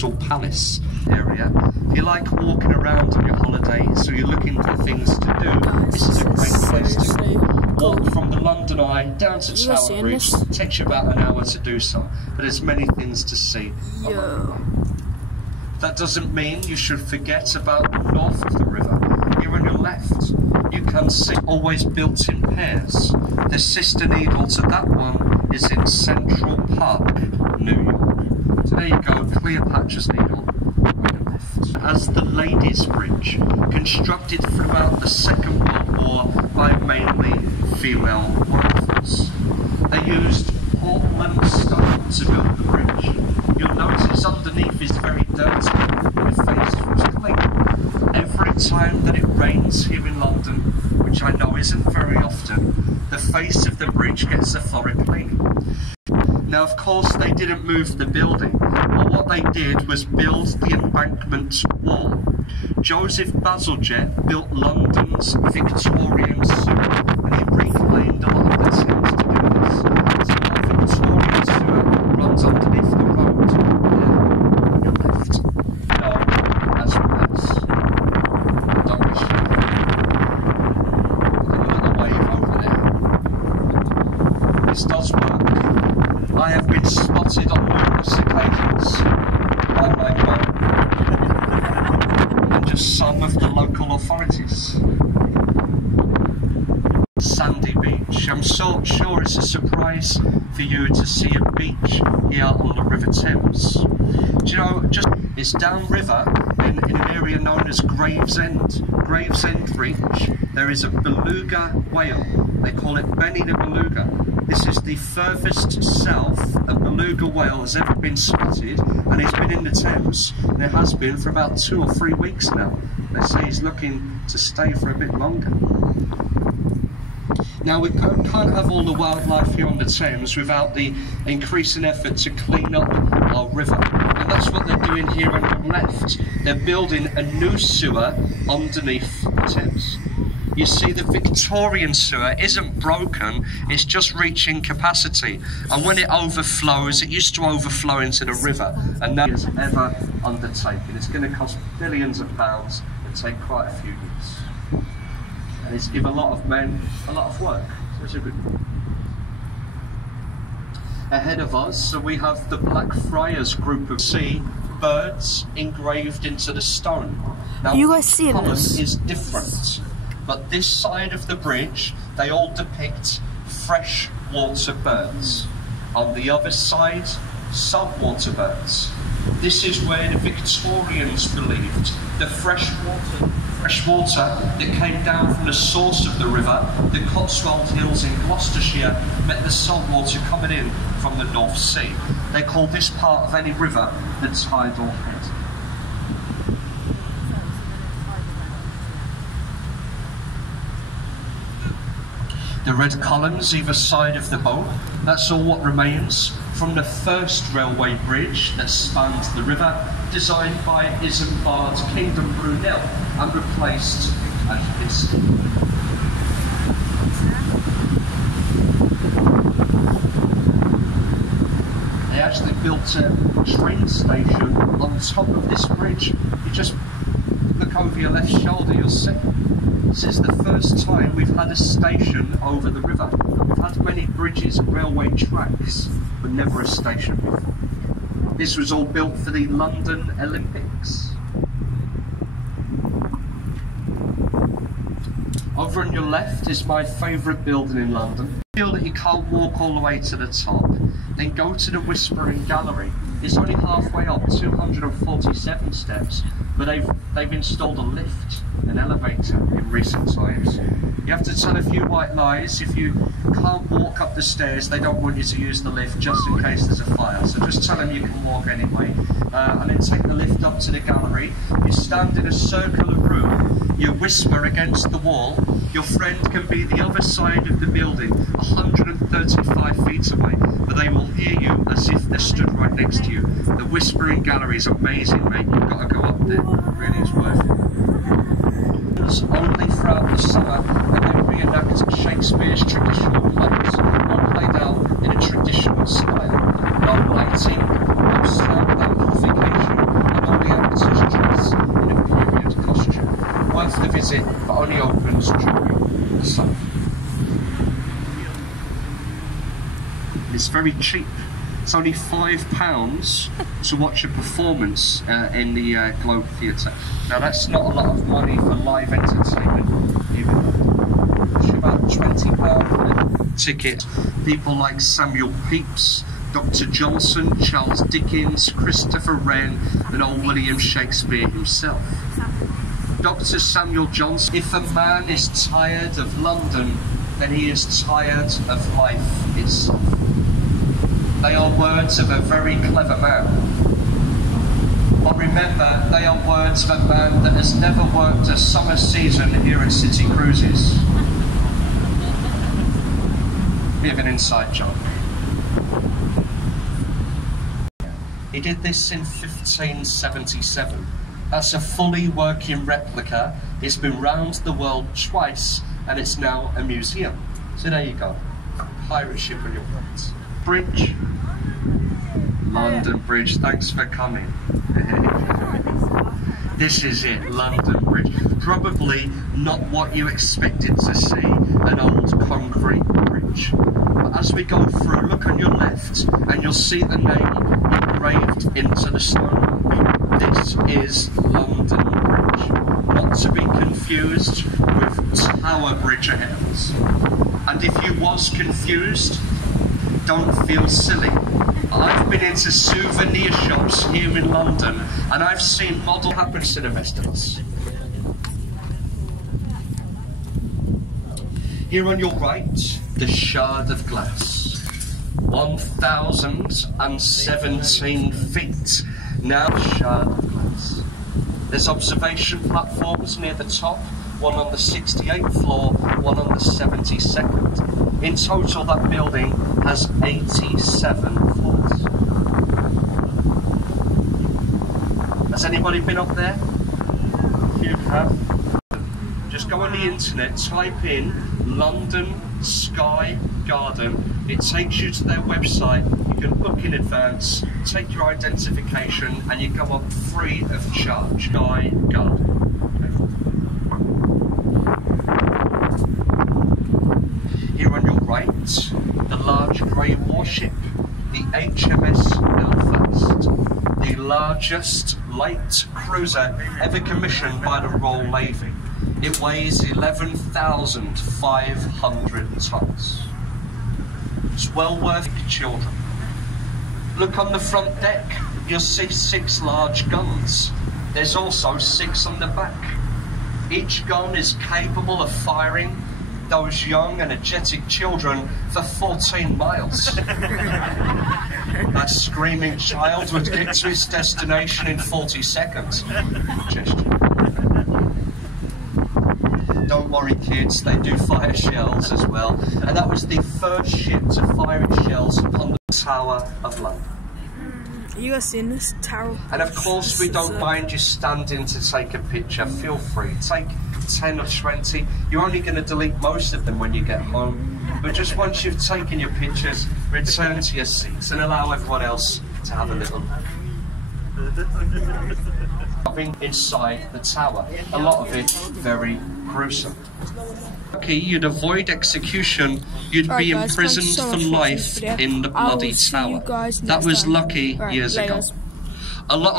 Crystal Palace area. If you like walking around on your holidays, or you're looking for things to do, this is a great place to walk from the London Eye down to Tower Bridge. It takes you about an hour to do so, but there's many things to see. That doesn't mean you should forget about the north of the river. Here on your left, you can see always built in pairs. The sister needle to that one is in Central Park, New York. So there you go, Cleopatra's Needle on your left. As the Ladies' Bridge, constructed throughout the Second World War by mainly female workers. They used Portland stone to build the bridge. You'll notice underneath is very dirty, the face was clean. Every time that it rains here in London, which I know isn't very often, the face of the bridge gets a thorough cleaning. Now, of course, they didn't move the building, but what they did was build the embankment wall. Joseph Bazalgette built London's Victorian sewer, and he reclaimed a lot of the Thames to do this. So the Victorian sewer runs underneath the road, there, on your left. No, as reverse. Don't wish you. Look at the little wave over there. This does work. I have been spotted on numerous occasions by my mum and just some of the local authorities. Sandy Beach. I'm so sure it's a surprise for you to see a beach here on the River Thames. Do you know, it's downriver in an area known as Gravesend. Gravesend Reach, there is a beluga whale. They call it Benny the Beluga. This is the furthest south a beluga whale has ever been spotted, and it's been in the Thames. And it has been for about 2 or 3 weeks now. They say he's looking to stay for a bit longer. Now, we can't have all the wildlife here on the Thames without the increasing effort to clean up our river. And that's what they're doing here on the left. They're building a new sewer underneath the Thames. You see, the Victorian sewer isn't broken, it's just reaching capacity. And when it overflows, it used to overflow into the river, and that is ever undertaken. It's going to cost billions of pounds and take quite a few years. And it's given a lot of men a lot of work, so it's a good thing. Ahead of us, so we have the Blackfriars group of sea birds engraved into the stone. Now, you guys see this? Is different, but this side of the bridge, they all depict freshwater birds. On the other side, saltwater birds. This is where the Victorians believed the freshwater that came down from the source of the river, the Cotswold Hills in Gloucestershire, met the saltwater coming in from the North Sea. They call this part of any river the tidal head. The red columns either side of the boat, that's all what remains from the first railway bridge that spanned the river, designed by Isambard Kingdom Brunel and replaced at this. They actually built a train station on top of this bridge. You just look over your left shoulder, you'll see. This is the first time we've had a station over the river. We've had many bridges and railway tracks, but never a station before. This was all built for the London Olympics. Over on your left is my favourite building in London. Feel that you can't walk all the way to the top, then go to the Whispering Gallery. It's only halfway up, 247 steps, but they've installed a lift, an elevator in recent times. You have to tell a few white lies. If you can't walk up the stairs, they don't want you to use the lift just in case there's a fire. So just tell them you can walk anyway, and then take the lift up to the gallery. You stand in a circular room, you whisper against the wall. Your friend can be the other side of the building, 135 feet away, but they will hear you as if they're stood right next to you. The Whispering Gallery is amazing, mate. You've got to go up there. It really is worth it. It's only throughout the summer that they reenact Shakespeare's traditional plays, all played out in a traditional style. No lighting, no sound amplification, only opens during the summer. It's very cheap. It's only £5 to watch a performance in the Globe Theatre. Now that's not a lot of money for live entertainment. It's about £20 a ticket. People like Samuel Pepys, Dr. Johnson, Charles Dickens, Christopher Wren, and old William Shakespeare himself. Dr. Samuel Johnson: if a man is tired of London, then he is tired of life itself. They are words of a very clever man. But remember, they are words of a man that has never worked a summer season here at City Cruises. Bit of an inside job. He did this in 1577. That's a fully working replica. It's been round the world twice and it's now a museum. So there you go. Pirate ship on your right. Bridge. London Bridge, thanks for coming. This is it, London Bridge. Probably not what you expected to see, an old concrete bridge. But as we go through, look on your left and you'll see the name engraved into the stone. This is London Bridge. Not to be confused with Tower Bridge ahead of us. And if you was confused, don't feel silly. I've been into souvenir shops here in London and I've seen model happens to the rest of us. Here on your right, the Shard of Glass. 1,017 feet. Now Shard of Glass. There's observation platforms near the top, one on the 68th floor, one on the 72nd. In total, that building has 87 floors. Has anybody been up there? You have. Just go on the internet, type in London Sky Garden. It takes you to their website. You can book in advance, take your identification, and you come up free of charge. Sky Garden. Here on your right, the large grey warship, the HMS Belfast, the largest light cruiser ever commissioned by the Royal Navy. It weighs 11,500 tons. It's well worth it for children. Look on the front deck, you'll see 6 large guns. There's also 6 on the back. Each gun is capable of firing those young, energetic children for 14 miles. That screaming child would get to its destination in 40 seconds. Don't worry kids, they do fire shells as well. And that was the first ship to fire its shells upon the Tower of London. You guys seen this tower? And of course we don't mind you standing to take a picture. Feel free, take 10 or 20. You're only going to delete most of them when you get home. But just once you've taken your pictures, return to your seats and allow everyone else to have a little inside the tower. A lot of it very gruesome. Okay, you'd avoid execution, you'd be imprisoned for life in the bloody tower. That was Lucky years ago. A lot of